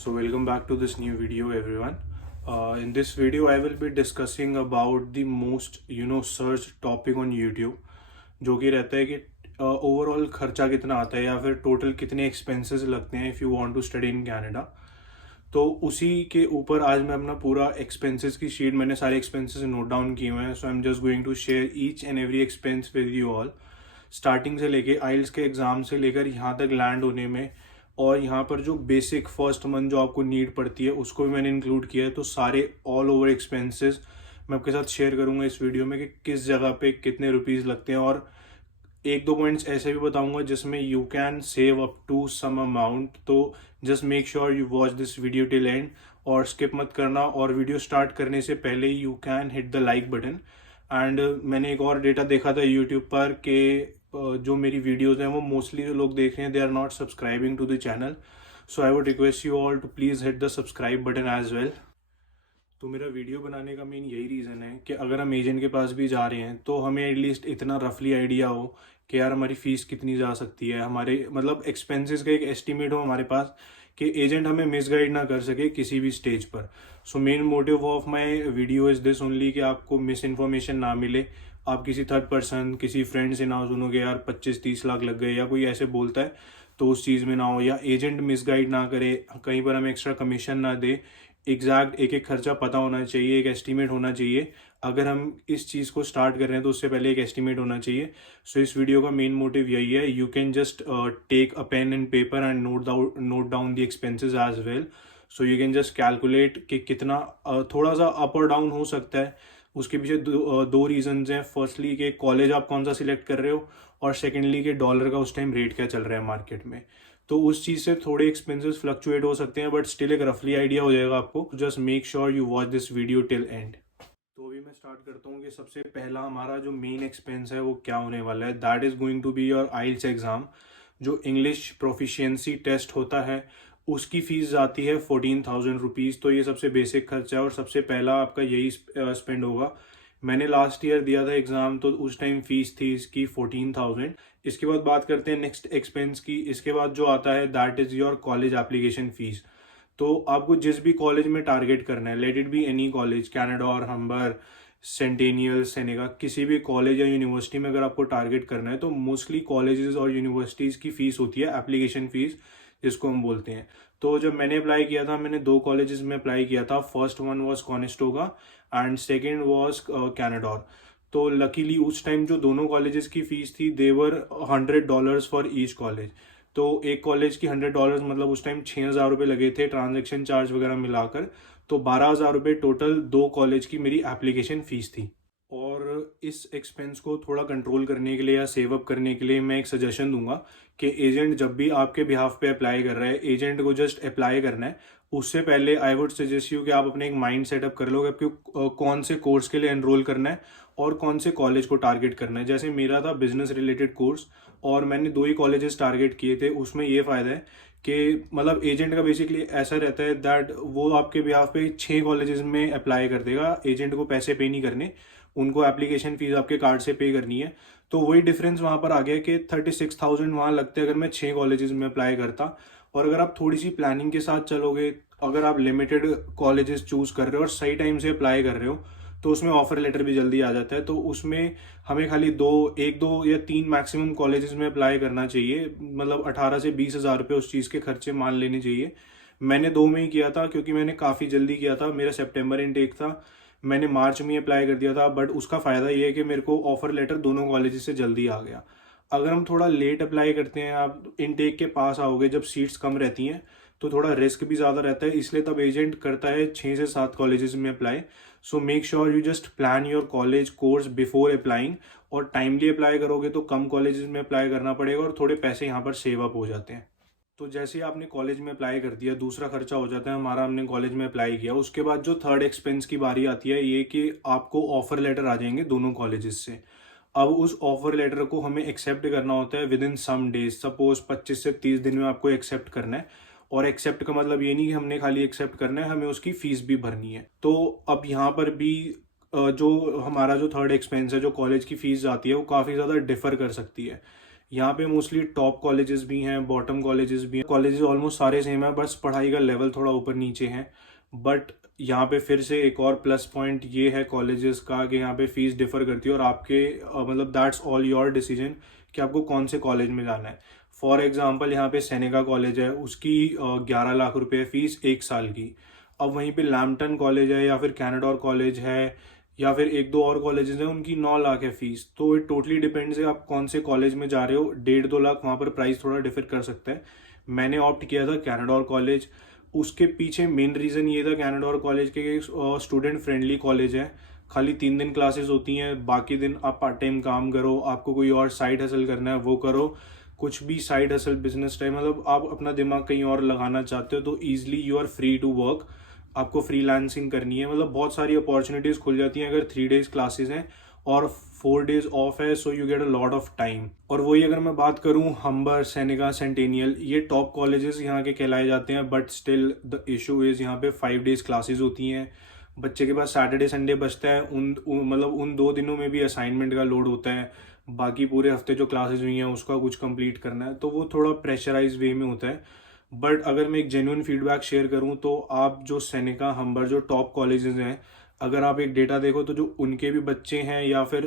So welcome back to this new video everyone. In this video I will be discussing about the most searched topic on YouTube, जो कि रहता है कि overall खर्चा कितना आता है या फिर टोटल कितने एक्सपेंसेस लगते हैं if you want to study in Canada. तो उसी के ऊपर आज मैं अपना पूरा एक्सपेंसेस की शीट, मैंने सारे एक्सपेंसेस नोट डाउन किए हुए हैं। So I am just going to share each and every expense with you all, starting से लेके आइल्स के एग्ज़ाम से लेकर यहाँ तक लैंड होने में, और यहाँ पर जो बेसिक फर्स्ट मंथ जो आपको नीड पड़ती है उसको भी मैंने इंक्लूड किया है। तो सारे ऑल ओवर एक्सपेंसेस मैं आपके साथ शेयर करूँगा इस वीडियो में कि किस जगह पे कितने रुपीज़ लगते हैं, और एक दो पॉइंट्स ऐसे भी बताऊंगा जिसमें you can save up to some amount. तो just make sure you watch this video till end और स्किप मत करना। और वीडियो स्टार्ट करने से पहले you can hit the like button. एंड मैंने एक और डेटा देखा था यूट्यूब पर कि जो मेरी वीडियोस हैं वो मोस्टली जो लोग देख रहे हैं they are not subscribing to the channel. So I would request you all to please hit the subscribe button as well. तो मेरा वीडियो बनाने का मेन यही रीज़न है कि अगर हम एजेंट के पास भी जा रहे हैं तो हमें एटलीस्ट इतना रफली आइडिया हो कि यार हमारी फ़ीस कितनी जा सकती है, हमारे मतलब एक्सपेंसेस का एक एस्टिमेट हो हमारे पास कि एजेंट हमें मिसगाइड ना कर सके किसी भी स्टेज पर। So main motive of my video is this only कि आपको मिस इन्फॉर्मेशन ना मिले। आप किसी थर्ड पर्सन, किसी फ्रेंड से ना सुनोगे यार 25-30 लाख लग गए या कोई ऐसे बोलता है, तो उस चीज़ में ना हो, या एजेंट मिसगाइड ना करे, कहीं पर हमें एक्स्ट्रा कमीशन ना दे। एग्जैक्ट एक एक खर्चा पता होना चाहिए, एक एस्टीमेट होना चाहिए। अगर हम इस चीज़ को स्टार्ट कर रहे हैं तो उससे पहले एक एस्टीमेट होना चाहिए। सो इस वीडियो का मेन मोटिव यही है। You can just take a pen and paper and note down the expenses as well. So you can just calculate कि कितना थोड़ा सा अप और डाउन हो सकता है। उसके पीछे दो रीजंस हैं। फर्स्टली कि कॉलेज आप कौन सा सिलेक्ट कर रहे हो, और सेकेंडली कि डॉलर का उस टाइम रेट क्या चल रहा है मार्केट में। तो उस चीज़ से थोड़े एक्सपेंसेस फ्लक्चुएट हो सकते हैं, बट स्टिल एक रफली आइडिया हो जाएगा आपको। Just make sure you watch this video till and. तो अभी मैं स्टार्ट करता हूँ कि सबसे पहला हमारा जो मेन एक्सपेंस है वो क्या होने वाला है। That is going to be your IELTS exam. जो इंग्लिश प्रोफिशिएंसी टेस्ट होता है उसकी फ़ीस जाती है 14,000 रुपीज़। तो ये सबसे बेसिक खर्चा है और सबसे पहला आपका यही स्पेंड होगा। मैंने लास्ट ईयर दिया था एग्ज़ाम, तो उस टाइम फ़ीस थी इसकी 14,000। इसके बाद बात करते हैं नेक्स्ट एक्सपेंस की। इसके बाद जो आता है that is your college application fees. तो आपको जिस भी कॉलेज में टारगेट करना है, let it be any college, Canada और हम्बर, सेंटेनियल, सेनेगा, किसी भी कॉलेज या यूनिवर्सिटी में अगर आपको टारगेट करना है तो मोस्टली कॉलेजेस और यूनिवर्सिटीज़ की फ़ीस होती है एप्लीकेशन फ़ीस, जिसको हम बोलते हैं। तो जब मैंने अप्लाई किया था, मैंने दो कॉलेजेस में अप्लाई किया था। First one was Conestoga and second was Canadore. तो लकीली उस टाइम जो दोनों कॉलेजेस की फ़ीस थी देवर $100 फॉर ईच कॉलेज। तो एक कॉलेज की $100 मतलब उस टाइम 6,000 रुपये लगे थे ट्रांजैक्शन चार्ज वगैरह मिलाकर। तो 12,000 रुपये टोटल दो कॉलेज की मेरी एप्लीकेशन फ़ीस थी। और इस एक्सपेंस को थोड़ा कंट्रोल करने के लिए या सेव अप करने के लिए मैं एक सजेशन दूंगा कि एजेंट जब भी आपके बिहाफ पे अप्लाई कर रहा है, एजेंट को जस्ट अप्लाई करना है। उससे पहले आई वुड सजेस्ट यू कि आप अपने एक माइंड सेटअप कर लो कि आपको कौन से कोर्स के लिए एनरोल करना है और कौन से कॉलेज को टारगेट करना है। जैसे मेरा था बिजनेस रिलेटेड कोर्स और मैंने दो ही कॉलेजेस टारगेट किए थे। उसमें ये फ़ायदा है कि मतलब एजेंट का बेसिकली ऐसा रहता है दैट वो आपके बिहाफ पे 6 कॉलेजेस में अप्लाई कर देगा। एजेंट को पैसे पे नहीं करने, उनको एप्लीकेशन फीस आपके कार्ड से पे करनी है। तो वही डिफरेंस वहाँ पर आ गया कि 36,000 वहाँ लगते अगर मैं 6 कॉलेजेस में अप्लाई करता। और अगर आप थोड़ी सी प्लानिंग के साथ चलोगे, अगर आप लिमिटेड कॉलेजेस चूज कर रहे हो और सही टाइम से अप्लाई कर रहे हो, तो उसमें ऑफर लेटर भी जल्दी आ जाता है। तो उसमें हमें खाली एक दो या तीन मैक्सिमम कॉलेजेस में अप्लाई करना चाहिए। मतलब 18 से 20,000 रुपये उस चीज़ के खर्चे मान लेने चाहिए। मैंने दो में ही किया था क्योंकि मैंने काफ़ी जल्दी किया था। मेरा सितंबर इनटेक था, मैंने मार्च में अप्लाई कर दिया था। बट उसका फ़ायदा ये है कि मेरे को ऑफर लेटर दोनों कॉलेज से जल्दी आ गया। अगर हम थोड़ा लेट अप्लाई करते हैं, आप इनटेक के पास आओगे जब सीट्स कम रहती हैं, तो थोड़ा रिस्क भी ज़्यादा रहता है। इसलिए तब एजेंट करता है 6 से 7 कॉलेजेस में apply. So make sure you just plan your college course before applying. और टाइमली अप्लाई करोगे तो कम कॉलेजेस में अप्लाई करना पड़ेगा और थोड़े पैसे यहाँ पर सेव अप हो जाते हैं। तो जैसे ही आपने कॉलेज में अप्लाई कर दिया, दूसरा खर्चा हो जाता है हमारा, हमने कॉलेज में अप्लाई किया। उसके बाद जो थर्ड एक्सपेंस की बारी आती है ये कि आपको ऑफर लेटर आ जाएंगे दोनों कॉलेजेस से। अब उस ऑफर लेटर को हमें एक्सेप्ट करना होता है within some days. Suppose 25 से 30 दिन में आपको एक्सेप्ट करना है। और एक्सेप्ट का मतलब ये नहीं कि हमने खाली एक्सेप्ट करना है, हमें उसकी फीस भी भरनी है। तो अब यहाँ पर भी जो हमारा जो थर्ड एक्सपेंस है, जो कॉलेज की फीस जाती है, वो काफ़ी ज़्यादा डिफर कर सकती है। यहाँ पे मोस्टली टॉप कॉलेजेस भी हैं, बॉटम कॉलेजेस भी हैं, कॉलेजेस ऑलमोस्ट सारे सेम है, बस पढ़ाई का लेवल थोड़ा ऊपर नीचे है। बट यहाँ पे फिर से एक और प्लस पॉइंट ये है कॉलेजेस का कि यहाँ पे फीस डिफर करती है, और आपके मतलब दैट्स ऑल योर डिसीजन कि आपको कौन से कॉलेज में जाना है। फॉर एग्जाम्पल यहाँ पे सेनेका कॉलेज है, उसकी 11 लाख रुपए फीस 1 साल की। अब वहीं पे लैम्पटन कॉलेज है, या फिर कैनाडोर कॉलेज है, या फिर एक दो और कॉलेजेस हैं, उनकी 9 लाख है फीस। तो इट टोटली डिपेंड्स है आप कौन से कॉलेज में जा रहे हो। 1.5-2 लाख वहाँ पर प्राइस थोड़ा डिफर कर सकता है। मैंने ऑप्ट किया था कैनाडोर कॉलेज। उसके पीछे मेन रीज़न ये था कैनाडोर कॉलेज के स्टूडेंट फ्रेंडली कॉलेज है। खाली 3 दिन क्लासेस होती हैं, बाकी दिन आप पार्ट टाइम काम करो, आपको कोई और साइड हसल करना है वो करो। कुछ भी साइड हसल बिजनेस टाइम, मतलब आप अपना दिमाग कहीं और लगाना चाहते हो तो easily you are free to work. आपको फ्रीलांसिंग करनी है, मतलब बहुत सारी अपॉर्चुनिटीज़ खुल जाती हैं अगर 3 डेज क्लासेस हैं और 4 डेज ऑफ है, so you get a lot of time. और वही अगर मैं बात करूं हम्बर, सेनेका, सेंटेनियल, ये टॉप कॉलेजेस यहाँ के कहलाए जाते हैं। But still the issue is यहाँ पे 5 डेज क्लासेस होती हैं। बच्चे के पास सैटरडे संडे बचता है, मतलब उन 2 दिनों में भी असाइनमेंट का लोड होता है। बाकी पूरे हफ्ते जो क्लासेस हुई हैं उसका कुछ कंप्लीट करना है, तो वो थोड़ा प्रेशराइज वे में होता है। बट अगर मैं एक जेन्युइन फीडबैक शेयर करूं तो आप जो सेनेका, हम्बर, जो टॉप कॉलेजेस हैं, अगर आप एक डेटा देखो तो जो उनके भी बच्चे हैं, या फिर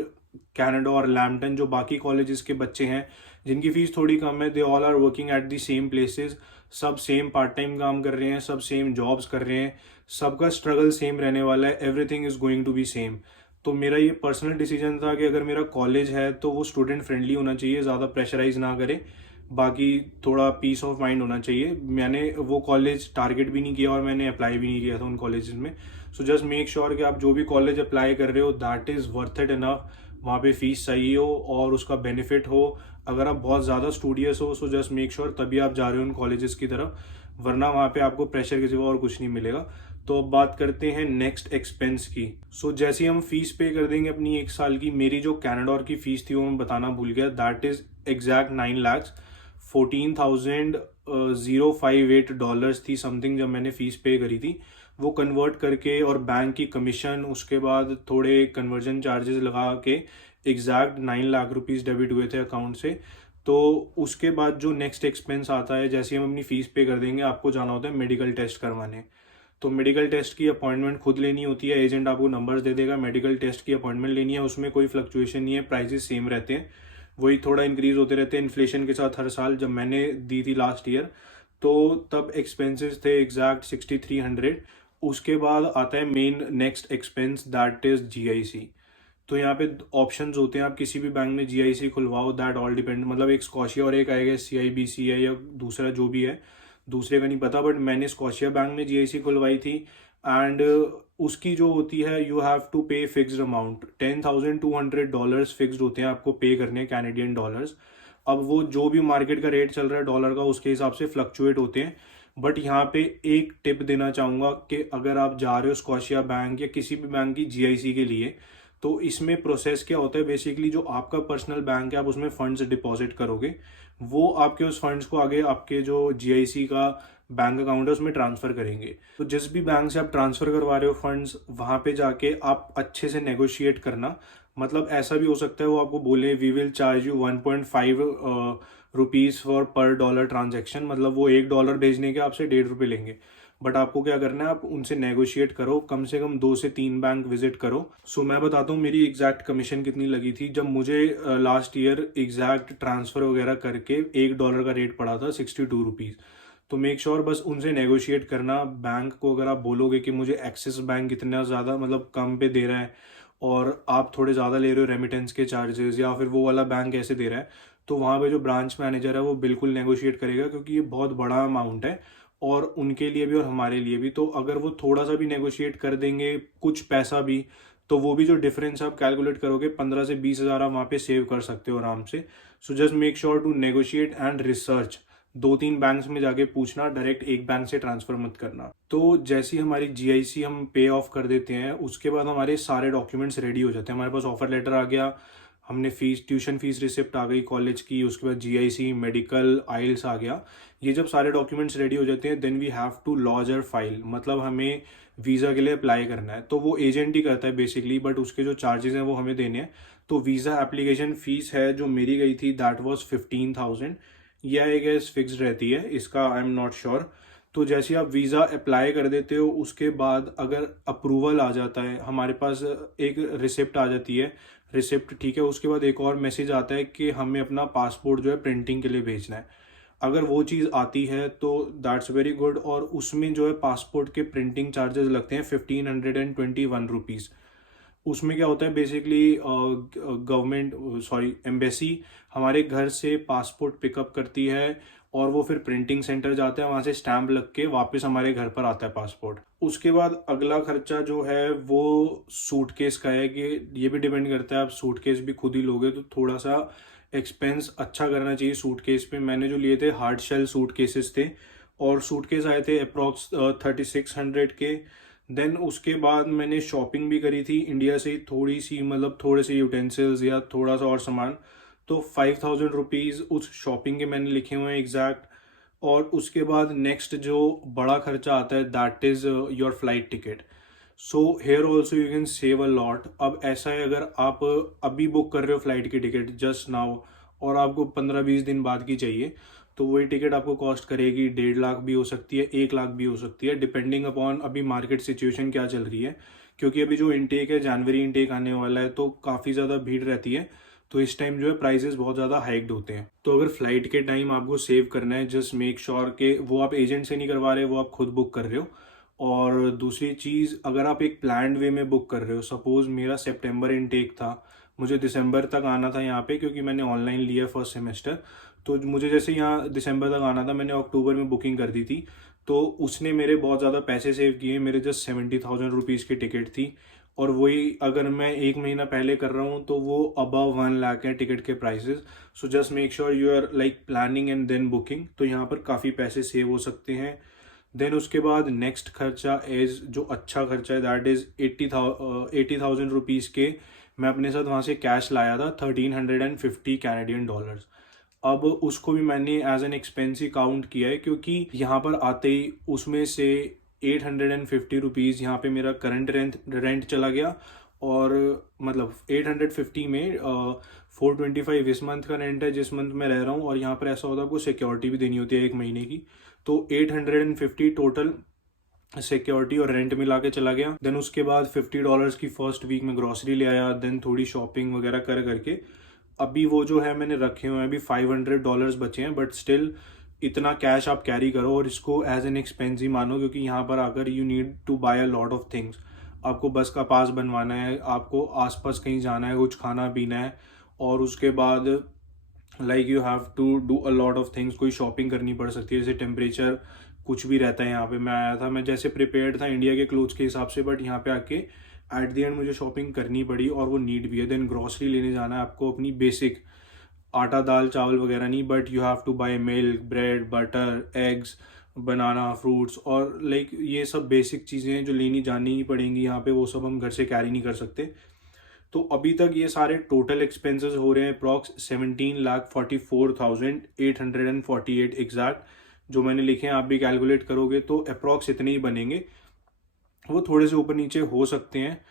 कनाडा और लैम्पटन जो बाकी कॉलेजेस के बच्चे हैं जिनकी फीस थोड़ी कम है, they all are working at the same places. सब सेम पार्ट टाइम काम कर रहे हैं, सब सेम जॉब्स कर रहे हैं, सबका स्ट्रगल सेम रहने वाला है, everything is going to be same. तो मेरा ये पर्सनल डिसीजन था कि अगर मेरा कॉलेज है तो वो स्टूडेंट फ्रेंडली होना चाहिए, ज़्यादा प्रेशराइज ना करे, बाकी थोड़ा पीस ऑफ माइंड होना चाहिए। मैंने वो कॉलेज टारगेट भी नहीं किया और मैंने अप्लाई भी नहीं किया था उन कॉलेजेस में। सो जस्ट मेक श्योर कि आप जो भी कॉलेज अप्लाई कर रहे हो that is worth it enough, वहाँ पे फीस सही हो और उसका बेनिफिट हो। अगर आप बहुत ज़्यादा स्टूडियस हो सो जस्ट मेक श्योर तभी आप जा रहे हो उन कॉलेजेस की तरफ, वरना वहाँ पे आपको प्रेशर के सिवा और कुछ नहीं मिलेगा। तो अब बात करते हैं नेक्स्ट एक्सपेंस की। सो जैसे ही हम फीस पे कर देंगे अपनी 1 साल की, मेरी जो कैनाडोर की फीस थी वो मैं बताना भूल गया, दैट इज़ एग्जैक्ट 9,14,058 थी समथिंग जब मैंने फीस पे करी थी। वो कन्वर्ट करके और बैंक की कमीशन, उसके बाद थोड़े कन्वर्जन चार्जेस लगा के एग्जैक्ट 9 लाख रुपीज़ डेबिट हुए थे अकाउंट से। तो उसके बाद जो नेक्स्ट एक्सपेंस आता है, जैसे हम अपनी फ़ीस पे कर देंगे, आपको जाना होता है मेडिकल टेस्ट करवाने। तो मेडिकल टेस्ट की अपॉइंटमेंट खुद लेनी होती है, एजेंट आपको नंबर्स दे देगा, मेडिकल टेस्ट की अपॉइंटमेंट लेनी है, उसमें कोई फ्लक्चुएशन नहीं है, प्राइजेस सेम रहते हैं, वही थोड़ा इंक्रीज होते रहते हैं इन्फ्लेशन के साथ हर साल। जब मैंने दी थी लास्ट ईयर तो तब एक्सपेंसेस थे एग्जैक्ट 6300। उसके बाद आता है main next expense, that is GIC। तो यहाँ पे ऑप्शंस होते हैं, आप किसी भी बैंक में GIC खुलवाओ, दैट ऑल डिपेंड, मतलब एक स्कॉशिया और एक आएगा CIBC है या दूसरा जो भी है, दूसरे का नहीं पता, बट मैंने स्कॉशिया बैंक में GIC खुलवाई थी। एंड उसकी जो होती है, यू हैव टू पे फिक्स्ड अमाउंट, $10,200 फिक्स्ड होते हैं आपको पे करने, कैनेडियन डॉलर्स। अब वो जो भी मार्केट का रेट चल रहा है डॉलर का उसके हिसाब से फ्लक्चुएट होते हैं। बट यहाँ पे एक टिप देना चाहूँगा कि अगर आप जा रहे हो स्कॉशिया बैंक या किसी भी बैंक की GIC के लिए, तो इसमें प्रोसेस क्या होता है, बेसिकली जो आपका पर्सनल बैंक है आप उसमें फंड्स डिपॉजिट करोगे, वो आपके उस फंड्स को आगे आपके जो GIC का बैंक अकाउंट है उसमें ट्रांसफ़र करेंगे। तो जिस भी बैंक से आप ट्रांसफ़र करवा रहे हो फंड्स, वहाँ पे जाके आप अच्छे से नेगोशिएट करना। मतलब ऐसा भी हो सकता है वो आपको बोले we will charge you 1.5 rupees for per dollar transaction, मतलब वो $1 भेजने के आपसे ₹1.5 लेंगे। बट आपको क्या करना है, आप उनसे नेगोशिएट करो, कम से कम 2 से 3 बैंक विजिट करो। सो मैं बताता हूँ मेरी एग्जैक्ट कमीशन कितनी लगी थी। जब मुझे लास्ट ईयर एग्जैक्ट ट्रांसफ़र वगैरह करके $1 का रेट पड़ा था 62 रुपीज़। तो मेक श्योर बस उनसे नेगोशिएट करना। बैंक को अगर आप बोलोगे कि मुझे एक्सिस बैंक इतना ज़्यादा मतलब कम पे दे रहा है और आप थोड़े ज़्यादा ले रहे हो रेमिटेंस के चार्जेस, या फिर वो वाला बैंक ऐसे दे रहा है, तो वहाँ पे जो ब्रांच मैनेजर है वो बिल्कुल नेगोशिएट करेगा, क्योंकि ये बहुत बड़ा अमाउंट है और उनके लिए भी और हमारे लिए भी। तो अगर वो थोड़ा सा भी नेगोशिएट कर देंगे, कुछ पैसा भी, तो वो भी जो डिफरेंस आप कैलकुलेट करोगे 15 से 20 हज़ार आप वहाँ पे सेव कर सकते हो आराम से। So just make sure to negotiate and research. 2-3 banks में जाके पूछना, डायरेक्ट एक बैंक से ट्रांसफ़र मत करना। तो जैसी हमारी GIC हम पे ऑफ कर देते हैं, उसके बाद हमारे सारे डॉक्यूमेंट्स रेडी हो जाते हैं। हमारे पास ऑफर लेटर आ गया, हमने ट्यूशन फीस रिसिप्ट आ गई कॉलेज की, उसके बाद जीआईसी, मेडिकल, आइल्स आ गया। ये जब सारे डॉक्यूमेंट्स रेडी हो जाते हैं then we have to lodge our file, मतलब हमें वीज़ा के लिए अप्लाई करना है। तो वो एजेंट ही करता है बेसिकली, बट उसके जो चार्जेस हैं वो हमें देने हैं। तो वीज़ा एप्लीकेशन फ़ीस है जो मेरी गई थी दैट वाज 15,000। ये आई गेस फिक्स्ड रहती है, इसका आई एम नॉट श्योर। तो जैसे आप वीज़ा अप्लाई कर देते हो उसके बाद अगर अप्रूवल आ जाता है, हमारे पास एक रिसिप्ट आ जाती है, रिसिप्ट ठीक है, उसके बाद एक और मैसेज आता है कि हमें अपना पासपोर्ट जो है प्रिंटिंग के लिए भेजना है। अगर वो चीज़ आती है तो दैट्स वेरी गुड, और उसमें जो है पासपोर्ट के प्रिंटिंग चार्जेस लगते हैं 1521 रुपीज़। उसमें क्या होता है बेसिकली, गवर्नमेंट एम्बेसी हमारे घर से पासपोर्ट पिकअप करती है और वो फिर प्रिंटिंग सेंटर जाता है, वहाँ से स्टैम्प लग के वापस हमारे घर पर आता है पासपोर्ट। उसके बाद अगला खर्चा जो है वो सूटकेस का है, कि ये भी डिपेंड करता है, आप सूटकेस भी खुद ही लोगे तो थोड़ा सा एक्सपेंस अच्छा करना चाहिए सूटकेस पे। मैंने जो लिए थे हार्ड शेल सूटकेसेस थे, और सूटकेस आए थे अप्रॉक्स 3600 के। देन उसके बाद मैंने शॉपिंग भी करी थी इंडिया से ही थोड़ी सी, मतलब थोड़े से यूटेंसिल्स या थोड़ा सा और सामान। तो 5000 रुपीज़ उस शॉपिंग के मैंने लिखे हुए हैं एग्जैक्ट। और उसके बाद नेक्स्ट जो बड़ा खर्चा आता है that is your flight ticket. So here also you can save a lot. अब ऐसा है, अगर आप अभी बुक कर रहे हो फ्लाइट की टिकट जस्ट नाउ, और आपको 15-20 दिन बाद की चाहिए, तो वही टिकट आपको कॉस्ट करेगी 1.5 लाख भी हो सकती है, 1 लाख भी हो सकती है, डिपेंडिंग अपॉन अभी मार्केट सिचुएशन क्या चल रही है। क्योंकि अभी जो इनटेक है, जनवरी इनटेक आने वाला है, तो काफ़ी ज़्यादा भीड़ रहती है, तो इस टाइम जो है प्राइजेस बहुत ज़्यादा हाइक्ड होते हैं। तो अगर फ्लाइट के टाइम आपको सेव करना है, जस्ट मेक श्योर कि वो आप एजेंट से नहीं करवा रहे, वो आप खुद बुक कर रहे हो। और दूसरी चीज़, अगर आप एक प्लान्ड वे में बुक कर रहे हो, सपोज मेरा सितंबर इनटेक था, मुझे दिसंबर तक आना था यहाँ पे, क्योंकि मैंने ऑनलाइन लिया फर्स्ट सेमेस्टर। तो मुझे जैसे यहाँ दिसंबर तक आना था, मैंने अक्टूबर में बुकिंग कर दी थी, तो उसने मेरे बहुत ज़्यादा पैसे सेव किए। मेरे जस्ट 70,000 रुपीज़ की टिकट थी, और वही अगर मैं 1 महीना पहले कर रहा हूँ तो वो अबव 1 लाख है टिकट के prices. So just make sure you are like planning and then booking, तो यहाँ पर काफ़ी पैसे सेव हो सकते हैं। देन उसके बाद नेक्स्ट खर्चा इज जो अच्छा खर्चा है दैट इज 80,000 रुपीज़ के मैं अपने साथ वहाँ से कैश लाया था, 1350 कैनेडियन डॉलर्स। अब उसको भी मैंने एज एन एक्सपेंस ही काउंट किया है, क्योंकि यहाँ पर आते ही उसमें से 850 रुपीज़ यहाँ पे मेरा करंट रेंट चला गया। और मतलब 850 में 425 इस मंथ का रेंट है जिस मंथ मैं रह रहा हूँ, और यहाँ पर ऐसा होता है आपको सिक्योरिटी भी देनी होती है 1 महीने की। तो 850 टोटल सिक्योरिटी और रेंट मिला के चला गया। देन उसके बाद $50 की फर्स्ट वीक में ग्रॉसरी ले आया, देन थोड़ी शॉपिंग वगैरह कर करके अभी वो जो है मैंने रखे हुए हैं, अभी $500 बचे हैं, बट स्टिल इतना कैश आप कैरी करो और इसको एज एन एक्सपेंस ही मानो, क्योंकि यहाँ पर आकर you need to buy a lot of things. आपको बस का पास बनवाना है, आपको आसपास कहीं जाना है, कुछ खाना पीना है, और उसके बाद like you have to do a lot of things. कोई शॉपिंग करनी पड़ सकती है, जैसे टेम्परेचर कुछ भी रहता है यहाँ पे। मैं आया था, मैं जैसे प्रिपेयर्ड था इंडिया के क्लोथ्स के हिसाब से, बट यहाँ पे आके एट द एंड मुझे शॉपिंग करनी पड़ी, और वो नीड भी है। देन ग्रॉसरी लेने जाना है आपको, अपनी बेसिक आटा दाल चावल वगैरह नहीं, but you have to buy milk, bread, butter, eggs, banana, fruits, और लाइक ये सब बेसिक चीज़ें हैं जो लेनी जानी ही पड़ेंगी यहाँ पे, वो सब हम घर से कैरी नहीं कर सकते। तो अभी तक ये सारे टोटल एक्सपेंसेस हो रहे हैं अप्रॉक्स 17,44,848 एग्जैक्ट, जो मैंने लिखे हैं। आप भी कैलकुलेट करोगे तो अप्रॉक्स इतने ही बनेंगे, वो थोड़े से ऊपर नीचे हो सकते हैं।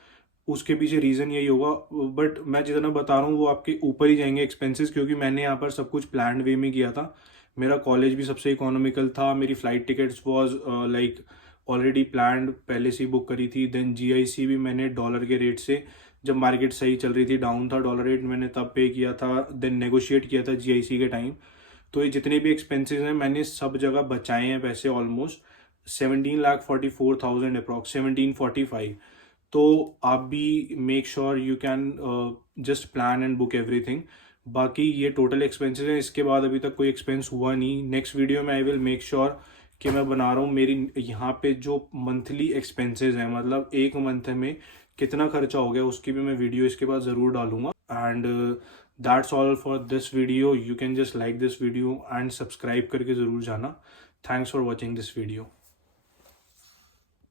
उसके पीछे रीज़न यही होगा, बट मैं जितना बता रहा हूँ वो आपके ऊपर ही जाएंगे एक्सपेंसेस, क्योंकि मैंने यहाँ पर सब कुछ प्लान्ड वे में किया था। मेरा कॉलेज भी सबसे इकोनॉमिकल था, मेरी flight tickets was like already planned, पहले से ही बुक करी थी। देन जीआईसी भी मैंने डॉलर के रेट से, जब मार्केट सही चल रही थी, डाउन था डॉलर रेट, मैंने तब पे किया था, देन नेगोशिएट किया था जीआईसी के टाइम। तो ये जितने भी एक्सपेंसेस हैं मैंने सब जगह बचाए हैं पैसे, ऑलमोस्ट 17,44,000 अप्रॉक्स 1745। तो आप भी make sure you can just plan and book everything. बाकी ये टोटल एक्सपेंसेस हैं, इसके बाद अभी तक कोई एक्सपेंस हुआ नहीं। नेक्स्ट वीडियो में आई विल मेक श्योर कि मैं बना रहा हूँ मेरी यहाँ पे जो मंथली एक्सपेंसेस हैं, मतलब एक मंथ में कितना खर्चा हो गया, उसकी भी मैं वीडियो इसके बाद ज़रूर डालूंगा। And that's all for this video. You can just like this video and subscribe करके ज़रूर जाना। Thanks for watching this video.